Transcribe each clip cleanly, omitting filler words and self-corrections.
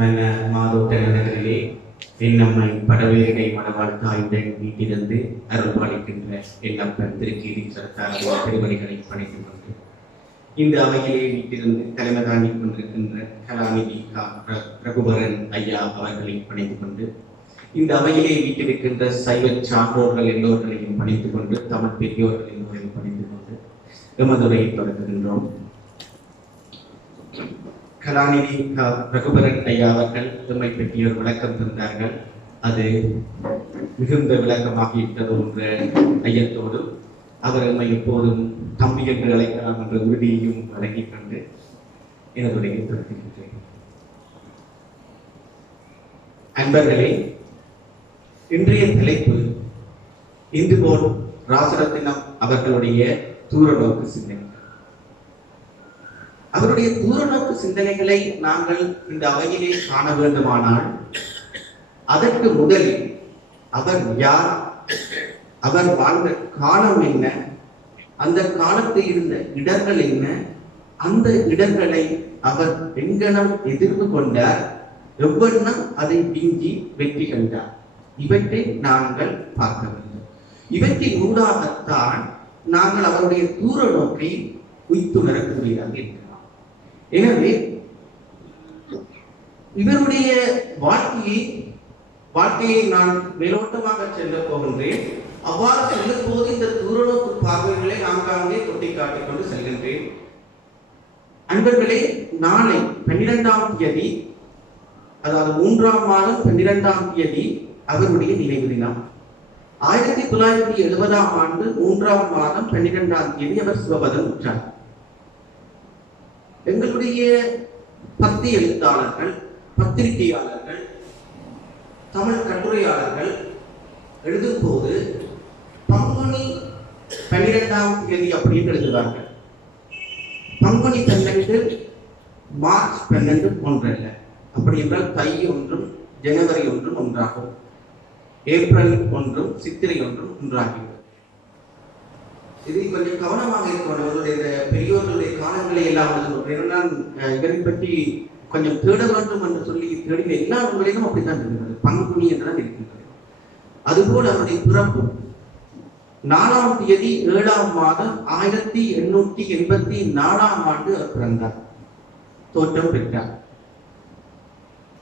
மன மாதோட்ட நகரிலே என்னம்மை படவேரிடை மனவாழ்த்தாயுடன் வீட்டிலிருந்து அருள் பாலிக்கின்ற எண்ணப்பன் திருக்கீதீஸ்வரத்தார் திருவடிகளை பணித்துக் கொண்டு இந்த அவையிலே வீட்டிலிருந்து தலைமை தாங்கிக் கொண்டிருக்கின்ற கலாநிதி ரகுபரன் ஐயா அவர்களை பணித்துக் கொண்டு இந்த அவையிலே வீட்டிருக்கின்ற சைவ சான்றோர்கள் எல்லோர்களையும் பணித்துக் கொண்டு தமிழ் பெரியோர்கள் எல்லோரையும் பணித்துக் கொண்டு எமதுரையை தொடங்குகின்றோம். கலாநிதி ரகுபரன் ஐயா அவர்கள் எம்மை பற்றி ஒரு விளக்கம் தந்தார்கள். அது மிகுந்த விளக்கமாக இருக்கிறது என்ற ஐயத்தோடு அவர் எம்மை எப்போதும் தம்பி என்று அழைக்கலாம் என்ற உறுதியையும் வழங்கிக் கொண்டு எனதுரையை தொடங்குகின்றேன். அன்பர்களே, இன்றைய தலைப்பு இந்துபோல் ராசரத்தினம் அவர்களுடைய தூரநோக்கு சிந்தனை. அவருடைய தூரநோக்கு சிந்தனைகளை நாங்கள் இந்த அவையிலே காண வேண்டுமானால் அதற்கு முதலில் அவர் யார், அவர் வாழ்ந்த காலம் என்ன, அந்த காலத்தில் இருந்த இடர்கள் என்ன, அந்த இடர்களை அவர் எங்கனம் எதிர்ப்பு கொண்டார், எவ்வண்ணம் அதை விஞ்சி வெற்றி கண்டார், இவற்றை நாங்கள் பார்க்க வேண்டும். இவற்றின் ஊடாகத்தான் நாங்கள் அவருடைய தூர நோக்கை உய்த்துணரக்கூடியதாக இருக்கிறோம். எனவே இவருடைய வாழ்க்கையை நான் மேலோட்டமாக செல்ல போகின்றேன். அவ்வாறு செல்லும் போது இந்த தூரநோக்கு பார்வைகளை நான்காங்கே கொட்டி காட்டிக் கொண்டு செல்கின்றேன். அன்பர்களே, நாளை 12ஆம் தேதி, அதாவது 3ஆம் மாதம் 12ஆம் தேதி அவருடைய நினைவு தினம். 1970ஆம் ஆண்டு 3ஆம் மாதம் 12ஆம் தேதி அவர் சிவபதம் உற்றார். எங்களுடைய பத்தி எழுத்தாளர்கள், பத்திரிகையாளர்கள், தமிழ் கட்டுரையாளர்கள் எழுதும் போது பங்குனி 12ஆம் தேதி அப்படின்னு எழுதுவார்கள். பங்குனி 12, மார்ச் 12 ஒன்றல்ல. அப்படி என்றால் தை ஒன்றும் ஜனவரி ஒன்றும் ஒன்றாகும், ஏப்ரல் ஒன்றும் சித்திரை ஒன்றும் ஒன்றாகிவிடும். இது கொஞ்சம் கவனமாக இருக்கணும். இவருடைய பெரியோர்களுடைய காலங்களை எல்லாம் இவரை பற்றி கொஞ்சம் தேட வேண்டும் என்று சொல்லி தேடின எல்லா நூல்களிலும் அப்படித்தான் இருக்கிறது. பங்குனி என்றுதான் இருக்கின்றது. அதுபோல் அவருடைய பிறப்பு 4ஆம் தேதி 7ஆம் மாதம் 1884ஆம் ஆண்டு அவர் பிறந்தார், தோற்றம் பெற்றார்.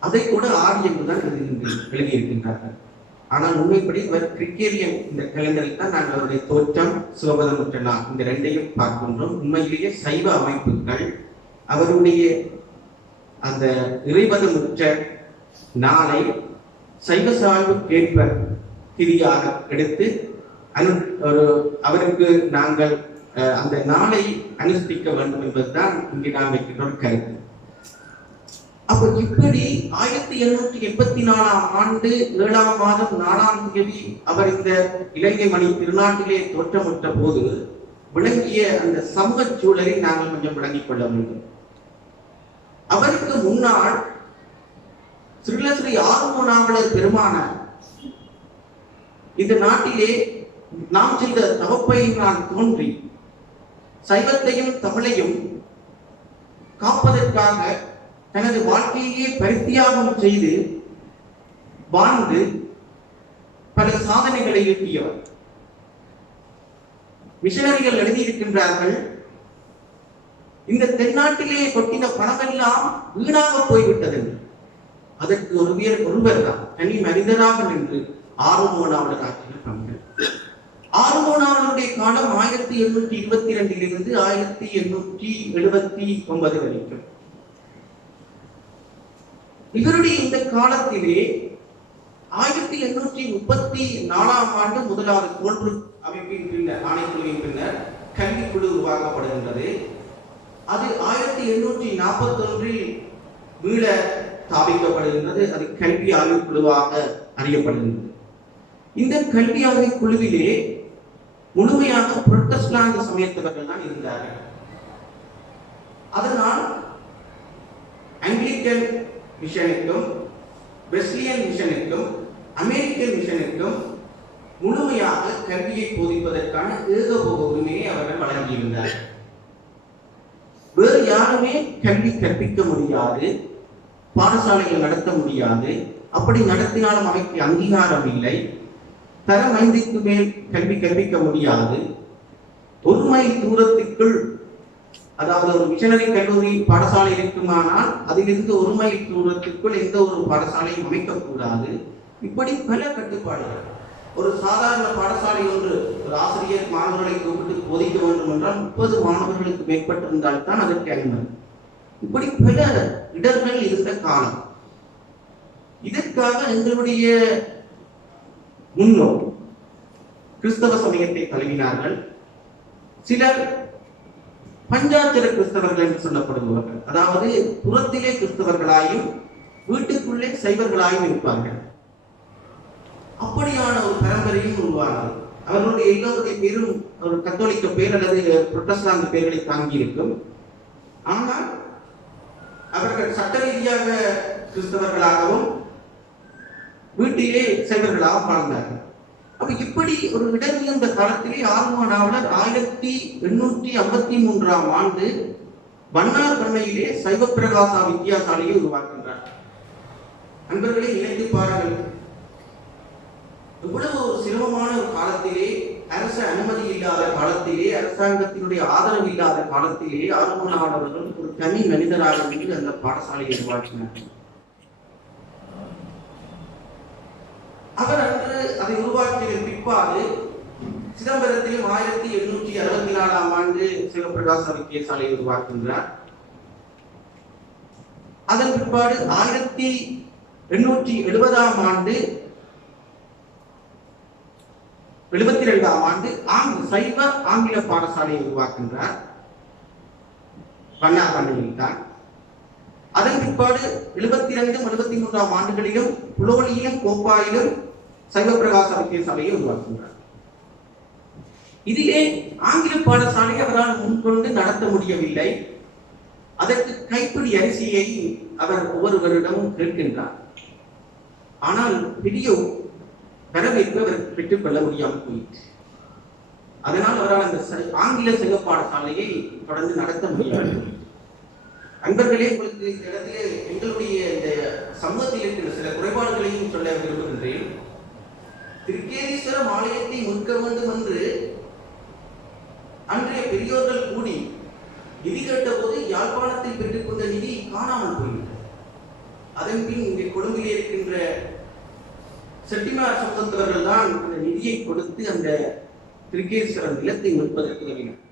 அதை கூட ஆடி என்றுதான் எழுதியிருக்கின்றார்கள். ஆனால் உண்மைப்படி இவர் கிரிக்கேரியன் இந்த கலண்டரில் தான் நாங்கள் அவருடைய தோற்றம், சிவபதமுற்ற நாள் இந்த ரெண்டையும் பார்க்கின்றோம். உண்மையிலேயே சைவ அமைப்புகள் அவருடைய அந்த இறைபதமுற்ற நாளை சைவ சார்புக்கேற்ப திதியாக எடுத்து அவருக்கு நாங்கள் அந்த நாளை அனுஷ்டிக்க வேண்டும் என்பதுதான் இங்கே நாம் வைக்கின்ற ஒரு கருத்து. அப்போ இப்படி 1884ஆம் ஆண்டு 7ஆம் மாதம் 4ஆம் தேதி அவர் இந்த இலங்கை மணி திருநாட்டிலே தோற்றமுற்ற போது விளங்கிய அந்த சமூக சூழலை நாங்கள் கொஞ்சம் விளங்கிக் கொள்ள வேண்டும். அவருக்கு முன்னால் ஸ்ரீ ஆறுமுகநாவலர் பெருமானார் இந்த நாட்டிலே நாம் செய்த தவப்பை நான் தோன்றி சைவத்தையும் தமிழையும் காப்பதற்காக தனது வாழ்க்கையே பரித்தியாகம் செய்து வாழ்ந்து பல சாதனைகளை ஈட்டியவர். மிஷனரிகள் எழுதியிருக்கின்றார்கள், இந்த தென்னாட்டிலே கொட்டின பணமெல்லாம் வீணாக போய்விட்டது. அதற்கு ஒருவர் தான் தனி மனிதராக நின்று ஆறுமுகநாவலர் ஆற்றிய பங்கு. ஆறுமுகநாவலருடைய காலம் 1822 1879 வரைக்கும். இவருடைய இந்த காலத்திலே 1834ஆம் ஆண்டு முதலாவது தோன்று அமைப்பின் பின்னர், ஆணைக்குழுவின் பின்னர் கல்விக்குழு உருவாக்கப்படுகின்றது. அது 1841 மீள ஸ்தாபிக்கப்படுகின்றது. அது கல்வி ஆய்வுக்குழுவாக அறியப்படுகின்றது. இந்த கல்வி ஆய்வுக்குழுவிலே முழுமையாக புரட்டஸ்டாண்ட் சமயத்தவர்கள் தான் இருந்தார்கள். அதனால் ஆங்கிலிக்கன் மிஷனுக்கும், வெஸ்லியன் மிஷனுக்கும், அமெரிக்கன் மிஷனுக்கும் முழுமையாக கல்வியை போதிப்பதற்கான ஏகபோக உரிமையை அவர்கள் வழங்கியிருந்தார்கள். வேறு யாருமே கல்வி கற்பிக்க முடியாது, பாடசாலைகள் நடத்த முடியாது. அப்படி நடத்தினாலும் அவைக்கு அங்கீகாரம் இல்லை. தரம் 5க்கு மேல் கல்வி கற்பிக்க முடியாது. 1 மைல் தூரத்துக்குள், அதாவது ஒரு மிஷனரி கல்லூரி பாடசாலை இருக்குமானால் அதிலிருந்து 1 மைல் தூரத்துக்குள் எந்த ஒரு பாடசாலையும் அமைக்கக்கூடாது. இப்படி பல கட்டுப்பாடுகள். ஒரு சாதாரண பாடசாலை ஒன்று ஒரு ஆசிரியர் மாணவர்களை கூப்பிட்டு போதிக்க வேண்டும் என்றால் 30 மாணவர்களுக்கு மேற்பட்டிருந்தால் தான் அதற்கு அனுமதி. இப்படி பல இடர்கள் இருந்த காலம். இதற்காக எங்களுடைய முன்னோர் கிறிஸ்தவ சமயத்தை தழுவினார்கள். சிலர் பஞ்சாட்சர கிறிஸ்தவர்கள் என்று சொல்லப்படுபவர்கள், அதாவது புறத்திலே கிறிஸ்தவர்களாயும் வீட்டுக்குள்ளே சைவர்களாயும் இருப்பார்கள். அப்படியான ஒரு பரம்பரையும் உருவானது. அவர்களுடைய எல்லோருடைய பேரும் ஒரு கத்தோலிக்க பேர் அல்லது புரொட்டஸ்டாண்ட் பேர்களை தாங்கி இருக்கும். ஆனால் அவர்கள் சட்ட ரீதியாக கிறிஸ்தவர்களாகவும் வீட்டிலே சைவர்களாக வாழ்ந்தார்கள். அப்ப இப்படி ஒரு இடமிருந்த காலத்திலே ஆர்வ நாவலர் 1853ஆம் ஆண்டு வண்ணார் பண்ணையிலே சைவ பிரகாசா வித்தியாசாலையை உருவாக்கின்றார். நண்பர்களை நினைத்து பாருங்கள், இவ்வளவு ஒரு சிரமமான ஒரு காலத்திலே, அரச அனுமதி இல்லாத காலத்திலே, அரசாங்கத்தினுடைய ஆதரவு இல்லாத காலத்திலே ஆர்வ நாவலர்கள் ஒரு தனி மனிதராக இருந்து அந்த பாடசாலையை உருவாக்கினார். அவர் அன்று அதை உருவாக்கிய பிற்பாடு சிதம்பரத்திலும் 1864ஆம் ஆண்டு சிவபிரகாச வித்தியாசாலையை உருவாக்குகின்றார். அதன் பிற்பாடு 1870ஆம் ஆண்டு 72ஆம் ஆண்டு சைவ ஆங்கில பாடசாலையை உருவாக்குகின்றார். வண்ணார் பண்ணையில் தான். அதன் பிற்பாடு 72, 73ஆம் ஆண்டுகளிலும் புலோலியிலும் கோப்பாயிலும் சைவ பிரகாச வித்தியாசாலையை உருவாக்குகிறார். இதிலே ஆங்கில பாடசாலை அவரால் முன்கொண்டு நடத்த முடியவில்லை. அதற்கு கைப்பிடி அரிசியை அவர் ஒவ்வொருவரிடமும் கேட்கின்றார். ஆனால் பெரிய வரவேற்பு அவருக்கு பெற்றுக் கொள்ள முடியாமல் போயிற்று. அதனால் அவரால் அந்த ஆங்கில சைவ பாடசாலையை தொடர்ந்து நடத்த முடியாது. நண்பர்களே, உங்களுக்கு இந்த இடத்திலே எங்களுடைய இந்த சமூகத்தில் இருக்கிற சில குறைபாடுகளையும் சொல்ல விரும்புகின்றேன். திருக்கேதீஸ்வரம் ஆலயத்தை முற்க வேண்டும் என்று அன்றைய பெரியோர்கள் கூடி நிதி கேட்ட போது யாழ்ப்பாணத்தில் பெற்றுக்கொண்ட நிதி காணாமல் போய்விட்டது. அதன் பின் இங்கே கொழும்பிலே இருக்கின்ற செட்டிமார் சம்பந்தவர்கள் தான் அந்த நிதியை கொடுத்து அந்த திருக்கேதீஸ்வரம் நிலத்தை மீட்பதற்கு உதவினார்.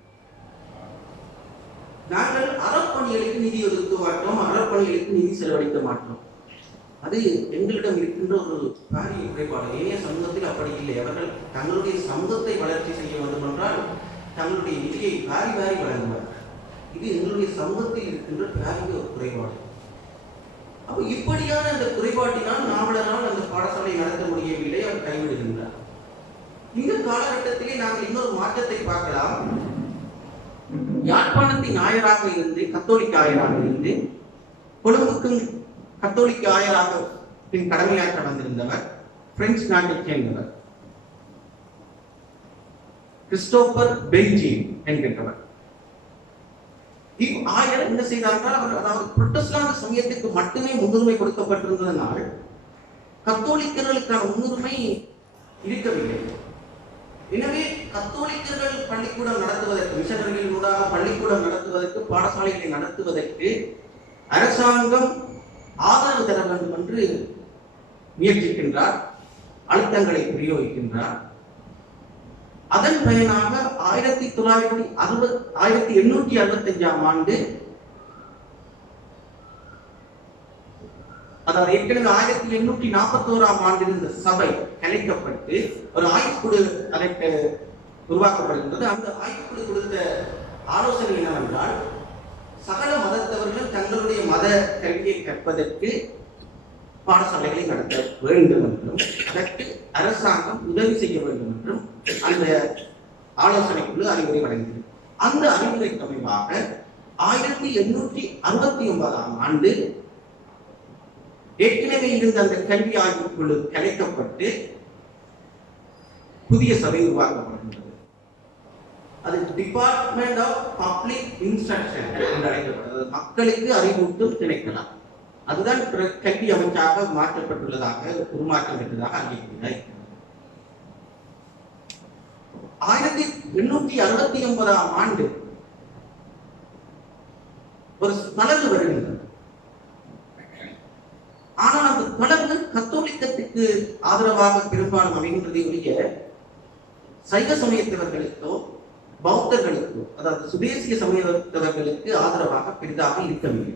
நாங்கள் அறப்பணிகளுக்கு நிதி ஒதுக்க மாட்டோம், அறப்பணிகளுக்கு நிதி செலவழிக்க மாட்டோம். அது எங்களிடம் இருக்கின்ற ஒரு பாரிய குறைபாடு. ஏனைய சமூகத்தில் அப்படி இல்லை. அவர்கள் தங்களுடைய சமூகத்தை வளர்ச்சி செய்ய வேண்டும் என்றால் தங்களுடைய நிதியை வாரி வாரி வழங்குவார்கள். இது எங்களுடைய சமூகத்தில் இருக்கின்ற பாரிய ஒரு குறைபாடு. அப்போ இப்படியான அந்த குறைபாட்டினால் நாவலரால் அந்த பாடசாலை நடத்த முடியவில்லை. அவர் கைவிடுகின்றார். இந்த காலகட்டத்திலே நாங்கள் இன்னொரு மாற்றத்தை பார்க்கலாம். யாழ்ப்பாணத்தின் ஆயராக இருந்து கத்தோலிக்க ஆயராக இருந்து கொழும்புக்கும் கத்தோலிக்க ஆயராக பின் கடமையாற்ற வந்திருந்தவர் பிரெஞ்சு நாட்டைச் சேர்ந்தவர் கிறிஸ்டோபர் பெல்ஜியம் என்கின்றவர். ஆயர் என்ன செய்தார்கள்? அவர் அதாவது புரொட்டஸ்டாண்ட் சமயத்துக்கு மட்டுமே முன்னுரிமை கொடுக்கப்பட்டிருந்ததனால் கத்தோலிக்கர்களுக்கான முன்னுரிமை இருக்கவில்லை. எனவே கத்தோலிக்கர்கள் பள்ளிக்கூடம் நடத்துவதற்கு, மிஷனரிகள் ஊடாக பள்ளிக்கூடம் நடத்துவதற்கு, பாடசாலைகளை நடத்துவதற்கு அரசாங்கம் ஆதரவு தர வேண்டும் என்று முயற்சிக்கின்றார், அழுத்தங்களை பிரயோகிக்கின்றார். அதன் பயனாக 1865ஆம் ஆண்டு, அதாவது ஏற்கனவே 1841ஆம் ஆண்டில் இந்த சபை கலைக்கப்பட்டு ஒரு ஆய்வுக்குழு அதற்கு உருவாக்கப்படுகின்றது. அந்த ஆய்வுக்குழு கொடுத்த ஆலோசனை என்னவென்றால், சகல மதத்தவர்கள் தங்களுடைய மத கல்வியை கற்பதற்கு பாடசாலைகளை நடத்த வேண்டும் என்றும் அதற்கு அரசாங்கம் உதவி செய்ய வேண்டும் என்றும் அந்த ஆலோசனைக்குழு அறிவுரை வழங்கியது. அந்த அறிவுரைக்கு அமைவாக 1869ஆம் ஆண்டு ஏற்கனவே இருந்த அந்த கல்வி ஆய்வுக்குழு கலைக்கப்பட்டு புதிய சபை உருவாக்கப்படுகின்றது. அது டிபார்ட்மெண்ட் ஆஃப் பப்ளிக் இன்ஸ்ட்ரக்ஷன் என்று அழைக்கப்படுகிறது. மக்களுக்கு அறிவூட்டும் திணைக்களம். அதுதான் கல்வி அமைச்சாக மாற்றப்பட்டுள்ளதாக உருமாற்றம் பெற்றதாக அறிவிக்கிறார். 1869 ஆண்டு ஒரு தளர்வு வருகின்றது. ஆனால் அந்த தளர்வு கத்தோலிக்கத்துக்கு ஆதரவாக பெரும்பாலும் அமைகின்றதை ஒழிய சைவ சமயத்தவர்களுக்கோ பௌத்தர்களுக்கோ, அதாவது சுதேசிய சமயத்தவர்களுக்கு ஆதரவாக பெரிதாக இருக்கவில்லை.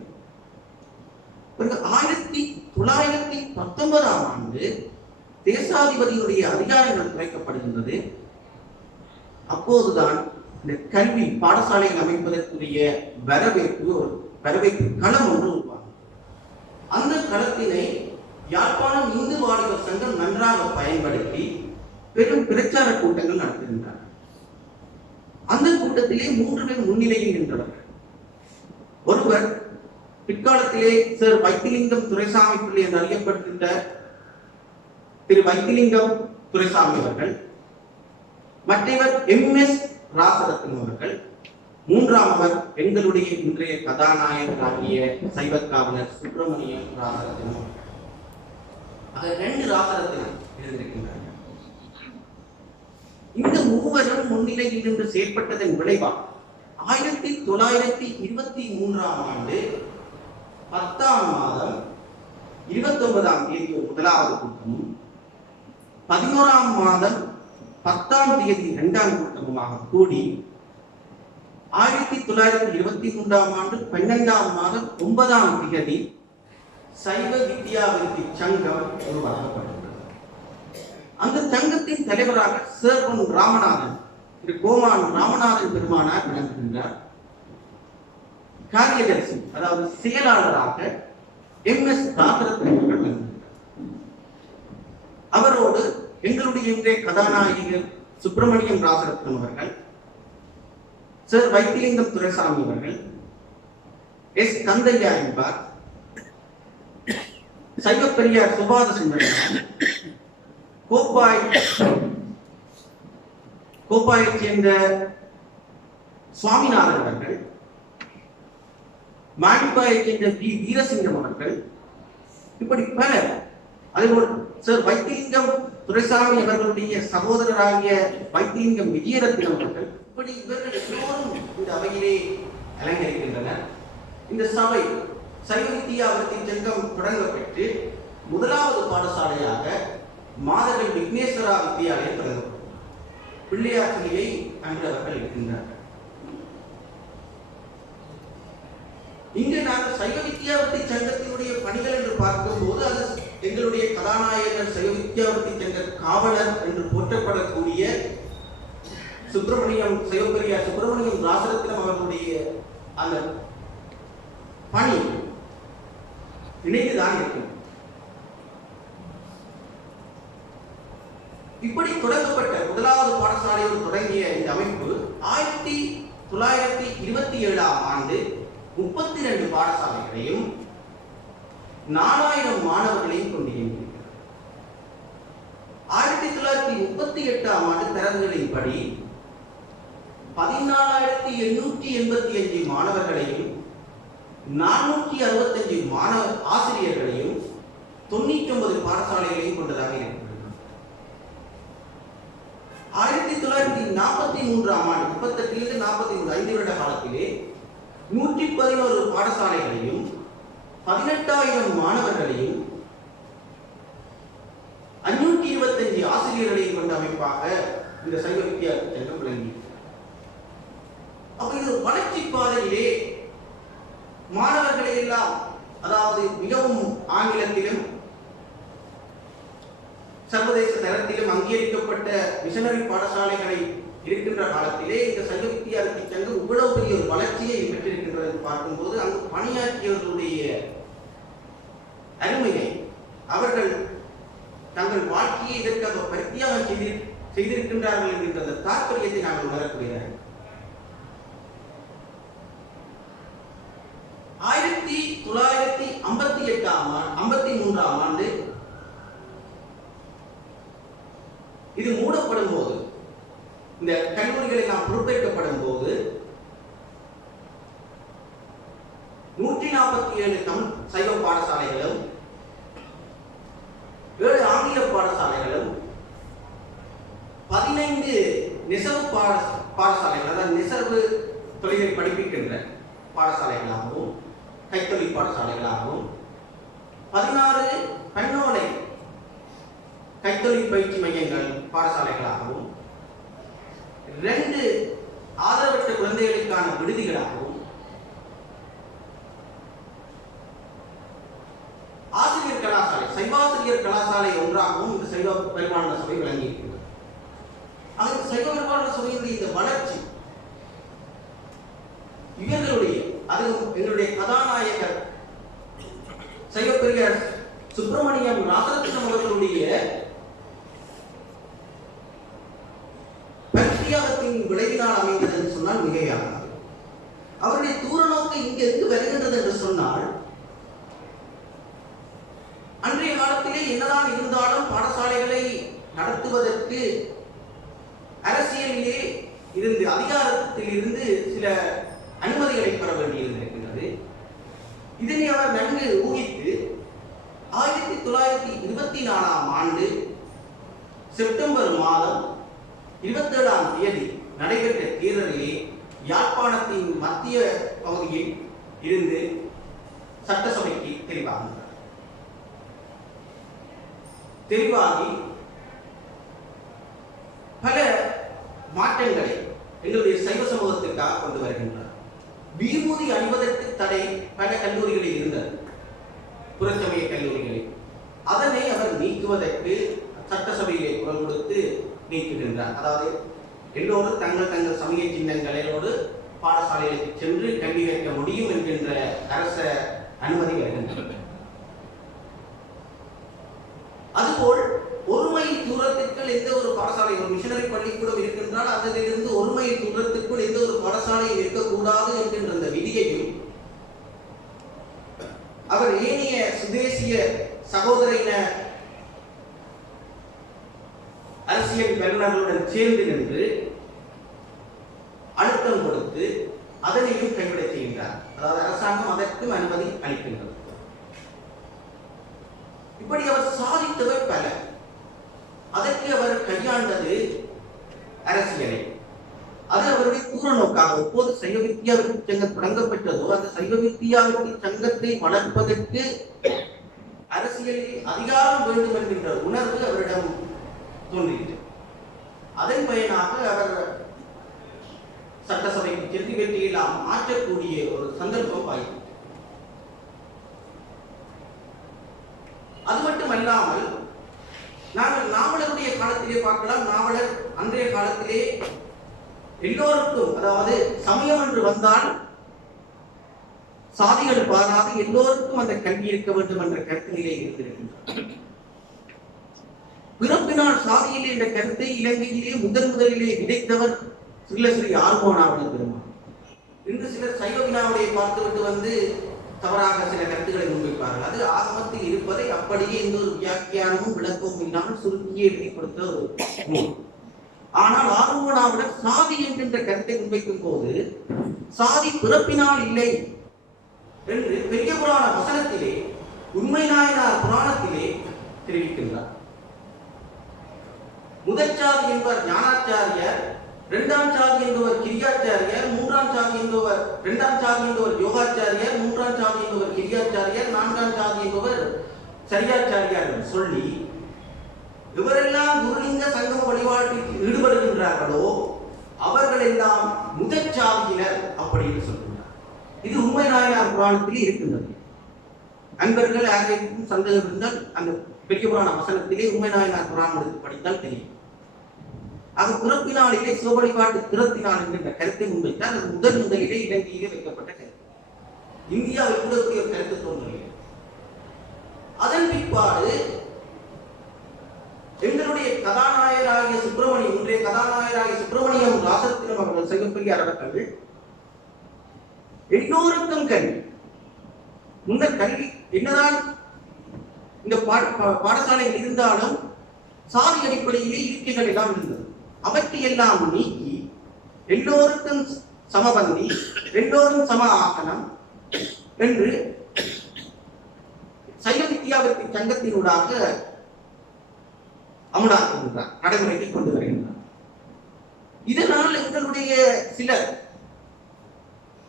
1919 ஆண்டு தேசாதிபதியுடைய அதிகாரங்கள் குறைக்கப்படுகின்றது. அப்போதுதான் இந்த கல்வி பாடசாலைகள் அமைப்பதற்குரிய வரவேற்பு களம் ஒன்று உருவாகும். அந்த களத்தினை யாழ்ப்பாணம் இந்து வாலிபர் சங்கம் நன்றாக பயன்படுத்தி பெரும் பிரச்சார கூட்டங்கள் நடத்துகின்றனர். அந்த கூட்டத்திலே 3 பேர் முன்னிலையில் நின்றவர்கள். ஒருவர் பிற்காலத்திலே சார் வைத்திலிங்கம் துரைசாமி பிள்ளை என்று அறியப்படுகின்ற திரு வைத்திலிங்கம் துரைசாமி அவர்கள், மற்றவர் MS ராசரத்னம் அவர்கள், மூன்றாமவர் எங்களுடைய இன்றைய கதாநாயகராகிய சைவக்காவலர் சுப்பிரமணியம் ராசரத்னம். 2 ராசரத்னம் இருந்திருக்கின்றனர். இந்த மூவரும் முன்னிலையில் நின்று செயற்பட்டதன் விளைவாக 1923 ஆண்டு 10ஆம் மாதம் 29ஆம் தேதி முதலாவது கூட்டமும் 11ஆம் மாதம் 10ஆம் தேதி 2ஆம் கூட்டமுமாக கூடி 1923ஆம் ஆண்டு 12ஆம் மாதம் 9ஆம் தேதி சைவ வித்யாவிருத்தி சங்கம் உருவாக்கப்பட்டது. அந்த சங்கத்தின் தலைவராக சேர் ராமநாதன், திரு கோமான் ராமநாதன் பெருமானார் விளங்குகின்றார். காரியதர்சி, அதாவது செயலாளராக MS ராசரத்னம் அவர்கள். அவரோடு எங்களுடைய இன்றைய கதாநாயகர் சுப்பிரமணியம் ராசரத்னம் அவர்கள், சார் வைத்திலிங்கம் துரைசாமி அவர்கள், S கந்தையா என்பார், சைவப்பெரியார் சுபாத சுந்தரம், கோப்பாயைச் சேர்ந்த சுவாமிநாதன் அவர்கள், மாணிப்பாயைச் சேர்ந்த வீரசிங்கம் அவர்கள், இப்படி பலர். அதேபோல் சார் வைத்திலிங்கம் துரைசாமி அவர்களுடைய சகோதரராகிய வைத்திலிங்கம் விஜயரத்னம் அவர்கள், இப்படி இவர்கள் எல்லோரும் இந்த அவையிலே அலங்கரிக்கின்றனர். இந்த சபை சைவ வித்யாவிருத்தி சங்கம் தொடங்கப்பட்டு முதலாவது பாடசாலையாக மாதவன் விக்னேஸ்வரா வித்யாலயம் தொடங்கப்பட்டது. பிள்ளையாசிரியை அன்று அவர்கள் இருக்கின்றார்கள். இங்கு நாங்கள் சைவ வித்யாவிருத்தி சங்கத்தினுடைய பணிகள் என்று பார்க்கும்போது அது எங்களுடைய கதாநாயகர் சைவ வித்யாவிருத்தி சங்க காவலர் என்று போற்றப்படக்கூடிய சிவபெரியார் சுப்பிரமணியம் ராசரத்னம் அவர்களுடைய அந்த பணி இணைந்துதான் இருக்கும். இப்படி தொடங்கப்பட்ட முதலாவது பாடசாலையோடு தொடங்கிய இந்த அமைப்பு 1927ஆம் ஆண்டு 32 பாடசாலைகளையும் 4000 மாணவர்களையும் கொண்டிருக்கிறது. 1938ஆம் ஆண்டு தரவுகளின்படி 14,885 மாணவர்களையும் 465 மாணவர் ஆசிரியர்களையும் 99 பாடசாலைகளையும் கொண்டதாக இருக்கிறது. 1943ஆம் ஆண்டு 38 43 5 வருட காலத்திலே 111 பாடசாலைகளையும் 18,000 மாணவர்களையும் 525 ஆசிரியர்களையும் கொண்ட அமைப்பாக இந்த சைவ வித்யாவிருத்தி சங்கம் விளங்கியது. அப்ப இது வளர்ச்சி பாதையிலே மாணவர்களை எல்லாம், அதாவது மிகவும் ஆங்கிலத்திலும் சர்வதேச தரத்திலும் அங்கீகரிக்கப்பட்ட மிஷனரி பாடசாலைகளை இருக்கின்ற காலத்திலே இந்த சைவ வித்யாவிருத்தி சங்கம் இவ்வளவு பெரிய ஒரு வளர்ச்சியை பெற்றிருக்கின்றது பார்க்கும்போது அங்கு பணியாற்றியவர்களுடைய அருமையை, அவர்கள் தங்கள் வாழ்க்கையை இதற்காக பரித்தியாகம் செய்திருக்கின்றார்கள் என்கின்ற அந்த தாற்பயத்தை நாங்கள் உணரக்கூடியதாக. 1953ஆம் ஆண்டு இது மூடப்படும் போது, இந்த கல்லூரிகளை நாம் பொறுப்பேற்கப்படும் போது 147 தமிழ் சைவ பாடசாலைகளும் 7 ஆங்கில பாடசாலைகளும் 15 நெசவு பாடசாலைகள், அதாவது நெசவு தொழிலை படிப்பிக்கின்ற பாடசாலைகளாகவும் கைத்தொழில் பாடசாலைகளாகவும் 16 பெண்ணோலை கைத்தொழில் பயிற்சி மையங்கள் பாடசாலைகளாகவும் 2 ஆதரவற்ற குழந்தைகளுக்கான விடுதிகளாகவும் ஆசிரியர் கலாசாலை, சைவாசிரியர் கலாசாலை ஒன்றாகவும் இந்த சைவ பரிமாண சபை விளங்கியிருக்கிறது. அந்த சைவ பரிமாண சபையினுடைய இந்த வளர்ச்சி இவர்களுடைய, அதுவும் எங்களுடைய கதாநாயகர் சைவப்பெரியார் சுப்பிரமணியம் ராசரத்னம் அவர்களுடைய பரித்தியாகத்தின் விளைவினால் அமைந்தது என்று சொன்னால் மிகையாகாது. அவருடைய தூர நோக்கு இங்கு எங்கு வருகின்றது என்று சொன்னால், அன்றைய காலத்திலே என்னதான் இருந்தாலும் பாடசாலைகளை நடத்துவதற்கு அரசியலிலே இருந்து, அதிகாரத்தில் இருந்து சில அனுமதிகளை பெற வேண்டியிருக்கின்றது. இதனை அவர் நன்கு ஊகித்து 1924ஆம் ஆண்டு செப்டம்பர் மாதம் 27ஆம் தேதி நடைபெற்ற தேர்தலிலே யாழ்ப்பாணத்தின் மத்திய பகுதியில் இருந்து சட்டசபைக்கு தெரிவாகினார். தெரிவாகி பல மாற்றங்களை எங்களுடைய சைவ சமூகத்திற்காக கொண்டு வருகின்றார். விபூதி அணிவதற்கு தடை பல கல்லூரிகளில் இருந்தது, புறச்சமய கல்லூரிகளில். அதனை அவர் நீக்குவதற்கு சட்டசபையிலே குரல் கொடுத்து நீக்குகின்றார். அதாவது எல்லோரும் தங்கள் தங்கள் சமய சின்னங்களோடு பாடசாலைகளுக்கு சென்று கல்வி கற்க முடியும் என்கின்ற அரச அனுமதி வருகின்றது. அதுபோல் ஒரு மைல் தூரத்திற்குள் எந்த ஒரு பாடசாலை, ஒரு மிஷனரி பள்ளிக்கூடம் இருக்கின்றால் அதிலிருந்து ஒரு மைல் தூரத்திற்குள் எந்த ஒரு பாடசாலையும் இருக்கக்கூடாது என்கின்ற அந்த விதியையும் அவர் ஏனைய சுதேசிய சகோதரின அரசியல் வல்லுநர்களுடன் சேர்ந்து நின்று அழுத்தம் கொடுத்து அதனையும் கைவிட செய்கின்றார். அதாவது அரசாங்கம் அதற்கும் அனுமதி அளிக்கின்றது. இப்படி அவர் சாதித்தவர் பல. அதற்கு அவர் கையாண்டது அரசியலை. அது அவருடைய தூர நோக்காக. எப்போது சைவ வித்யாவிற்கு சங்கம் தொடங்கப்பட்டதோ அந்த சைவ வித்யாவிற்கு சங்கத்தை வளர்ப்பதற்கு அரசியலில் அதிகாரம் வேண்டும் என்கின்ற உணர்வு அவரிடம் தோன்றியது. அதன் பயனாக அவர் சட்டசபைக்கு சென்று வெற்றியெல்லாம் மாற்றக்கூடிய ஒரு சந்தர்ப்பம் வாய்ப்பு. அது மட்டுமல்லாமல் நாங்கள் நாவலருடைய காலத்திலே பார்க்கலாம். நாவலர் அன்றைய காலத்திலே எல்லோருக்கும், அதாவது சமயம் என்று வந்தால் சாதிகள் பாராது எல்லோருக்கும் அந்த கல்வி இருக்க வேண்டும் என்ற கருத்திலே இருந்திருக்கின்றார். பிறப்பினால் சாதியிலே என்ற கருத்தை இலங்கையிலே முதலிலே விதைத்தவர் ஸ்ரீ ஆர்மோனாவலர் பெருமாள். இன்று சிலர் சைவ வினாவலையை பார்த்துவிட்டு வந்து தவறாக சில கருத்துக்களை முன்வைப்பார்கள். அது ஆகமத்தில் இருப்பதை அப்படியே எந்த ஒரு வியாக்கியானமும் விளக்கமும் இல்லாமல் சுருக்கியே எழுதி கொடுத்த ஒரு நூல். ஆனால் ஆர்மோனாவலர் சாதி என்கின்ற கருத்தை முன்வைக்கும் போது சாதி பிறப்பினால் இல்லை என்று பெரிய புராண வசனத்திலே, உண்மை நாயனார் புராணத்திலே தெரிவிக்கின்றார். முதல் சாதி என்பவர் ஞானாச்சாரியர், இரண்டாம் சாதி என்பவர் கிரியாச்சாரியர், மூன்றாம் சாதி என்பவர் இரண்டாம் சாதி என்பவர் யோகாச்சாரியர், மூன்றாம் சாதி என்பவர் கிரியாச்சாரியர், நான்காம் சாதி என்பவர் சரியாச்சாரியார் சொல்லி இவரெல்லாம் குருலிங்க சங்கம வழிபாட்டில் ஈடுபடுகின்றார்களோ அவர்கள் எல்லாம் முதற் சாதியினர் அப்படின்னு சொல்கிறார். இது உண்மை நாயனார் புராணத்திலே இருக்கின்றது. அன்பர்கள் யாருக்கும் சந்தேகம் இருந்தால் அந்த பெரிய புராண வசனத்திலே உண்மை நாயனார் புராணம் எடுத்து படித்தால் தெரியும். அது பிறப்பினாலே சிவவழிபாட்டு திறத்தினால் என்கின்ற கருத்தை முன்வைத்தால் அது முதலிலே இலங்கையிலே வைக்கப்பட்ட கருத்து. இந்தியாவில் கூடக்கூடிய ஒரு கருத்து தோன்றியது. அதன் பிற்பாடு எங்களுடைய கதாநாயகராகிய சுப்பிரமணியம், இன்றைய கதாநாயகராகிய சுப்பிரமணியம் ராசரத்னம் அவர்கள் சைவப்பெரியார் அவர்கள் எல்லோருக்கும் கல்வி. முன்னர் கல்வி என்னதான் இந்த பாடசாலையில் இருந்தாலும் சாதி அடிப்படையிலே இருக்கைகள் எல்லாம் இருந்தது. அவற்றையெல்லாம் நீக்கி எல்லோருக்கும் சமபந்தி, எல்லோரும் சம ஆசனம், என்று சைவ வித்யாவிற்கு சங்கத்தினூடாக அமலாக்குகின்றார், நடைமுறைக்கு கொண்டு வருகின்றார். இதனால் எங்களுடைய சிலர்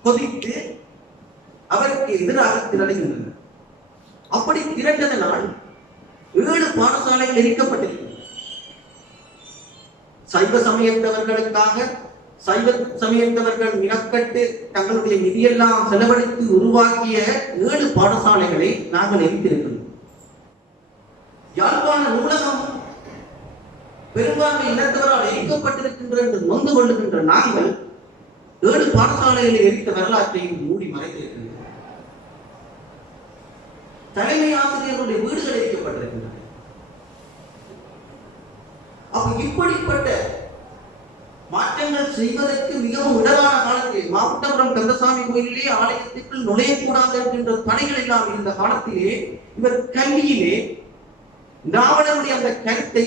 கொதித்து அவருக்கு எதிராக திரளுகின்றனர். அப்படி திரண்டதனால் 7 பாடசாலைகள் எரிக்கப்பட்டிருக்கின்றன. சைவ சமயத்தவர்களுக்காக சைவ சமயத்தவர்கள் மினக்கட்டு தங்களுடைய நிதியெல்லாம் செலவழித்து உருவாக்கிய 7 பாடசாலைகளை நாங்கள் எரித்திருக்கிறோம். யாழ்ப்பாண நூலகம் பெரும்பான்மை இனத்தவரால் எரிக்கப்பட்டிருக்கின்ற என்று நொந்து கொள்ளுகின்ற நாங்கள் 7 பாடசாலைகளை எரித்த வரலாற்றையும் மூடி மறைத்திருக்கின்றனர். தலைமை ஆசிரியர்களுடைய வீடுகள் எரிக்கப்பட்டிருக்கின்றன. அப்ப இப்படிப்பட்ட மாற்றங்கள் செய்வதற்கு மிகவும் இடரான காலத்தில் மாவட்டபுரம் கந்தசாமி கோயிலே ஆலயத்திற்குள் நுழையக்கூடாது என்கின்ற தடைகள் எல்லாம் இருந்த காலத்திலே இவர் கல்வியிலே நாவலருடைய அந்த கருத்தை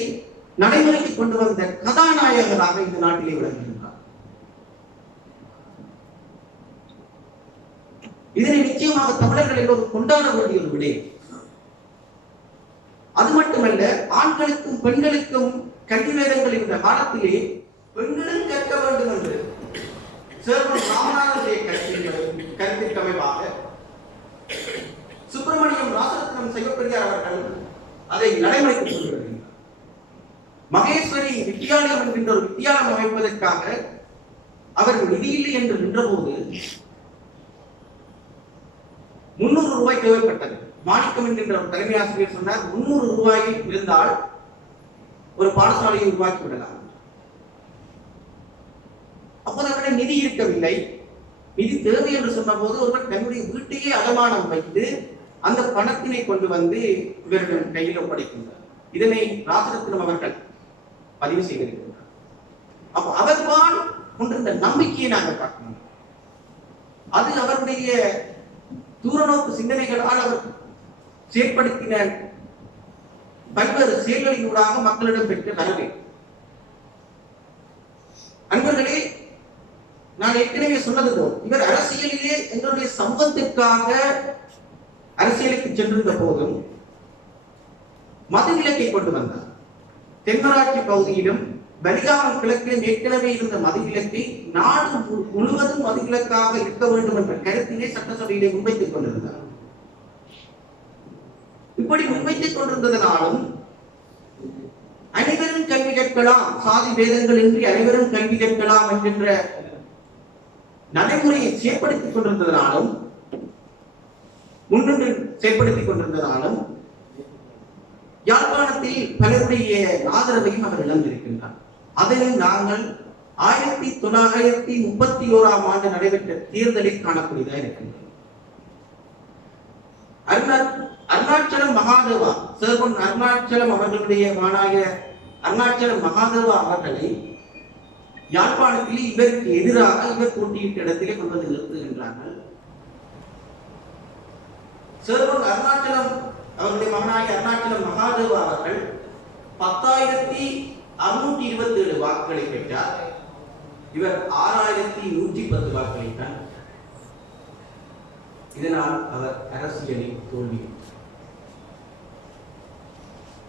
நடைமுறைக்கு கொண்டு வந்த கதாநாயகராக இந்த நாட்டிலே விளங்குகின்றார். இதனை நிச்சயமாக தமிழர்கள் எல்லோரும் கொண்டாட வேண்டிய ஒரு விடயம். அது மட்டுமல்ல, ஆண்களுக்கும் பெண்களுக்கும் கல்வி நேரங்கள் இந்த காலத்திலே பெண்களும் கற்க வேண்டும் என்று சேர்வன் ராமநாதனுடைய கருத்திற்கு அமைவாக சுப்பிரமணியம் ராசரத்னம் சிவப்பெரியார் அவர்கள் அதை நடைமுறைக்கு கொண்டு வருகின்றார். மகேஸ்வரி வித்தியாலயம் என்கின்ற ஒரு வித்தியாலயம் அமைப்பதற்காக அவர் நிதியில்லை என்று நின்றபோது 300 ரூபாய் தேவைப்பட்டது. மாணிக்கம் என்கின்ற ஒரு தலைமை ஆசிரியர் சொன்னார், 300 ரூபாயில் இருந்தால் ஒரு பாடசாலையை உருவாக்கி விடலாம். அப்போது அவருடைய நிதி இருக்கவில்லை. நிதி தேவை என்று சொன்ன போது ஒருவர் தன்னுடைய வீட்டையே அடமானம் வைத்து அந்த பணத்தினை கொண்டு வந்து இவர்கள் கையில் ஒப்படைக்கின்றார். இதனை ராசரத்னம் அவர்கள் பதிவு செய்திருக்கின்றார். அப்போ அவர்தான் கொண்டிருந்த நம்பிக்கையை நாங்கள் பார்க்கணும். அது அவருடைய தூரநோக்கு சிந்தனைகளால் அவர் செயற்படுத்தின பல்வேறு செயல்களினூடாக மக்களிடம் பெற்ற வரவேற்பு. அன்பர்களே, நான் ஏற்கனவே சொன்னது போல் இவர் அரசியலிலே எங்களுடைய சமூகத்திற்காக அரசியலுக்கு சென்றிருந்த போதும் மதுவிலக்கை கொண்டு வந்தார். தென்மராட்சி பகுதியிலும் பலிகாமம் கிழக்கிலும் ஏற்கனவே இருந்த மதுவிலக்கை நாடு முழுவதும் மதுவிலக்காக இருக்க வேண்டும் என்ற கருத்திலே சட்டசபையிலே முன்வைத்துக் கொண்டிருந்தார். இப்படி முன்வைத்துக் கொண்டிருந்ததனாலும் அனைவரும் கல்வி கற்கலாம், சாதி பேதங்கள் இன்றி அனைவரும் கல்வி கற்கலாம் என்கின்ற நடைமுறையை செயற்படுத்திக் கொண்டிருந்ததனாலும் முன்னின்று செயற்படுத்திக் கொண்டிருந்ததாலும் யாழ்ப்பாணத்தில் பலருடைய ஆதரவையும் அவர் இழந்திருக்கின்றார். அதனை நாங்கள் 1931ஆம் ஆண்டு நடைபெற்ற தேர்தலில் காணக்கூடியதாக இருக்கின்றோம். அருணாச்சலம் மகாதேவா, சேர்வன் அருணாச்சலம் அவர்களுடைய மாணாய அருணாச்சலம் மகாதேவா அவர்களை யாழ்ப்பாணத்தில் இவருக்கு எதிராக இவர் போட்டியிட்ட இடத்திலே கொண்டு வந்து நிறுத்துகின்றார்கள். சேர்வன் அருணாச்சலம் அவருடைய மகனாகிய அருணாச்சலம் மகாதேவா அவர்கள் 10,627 வாக்குகளை பெற்றார். இவர் 6,110 வாக்குகளை தான். இதனால் அவர் அரசியலில் தோல்வி.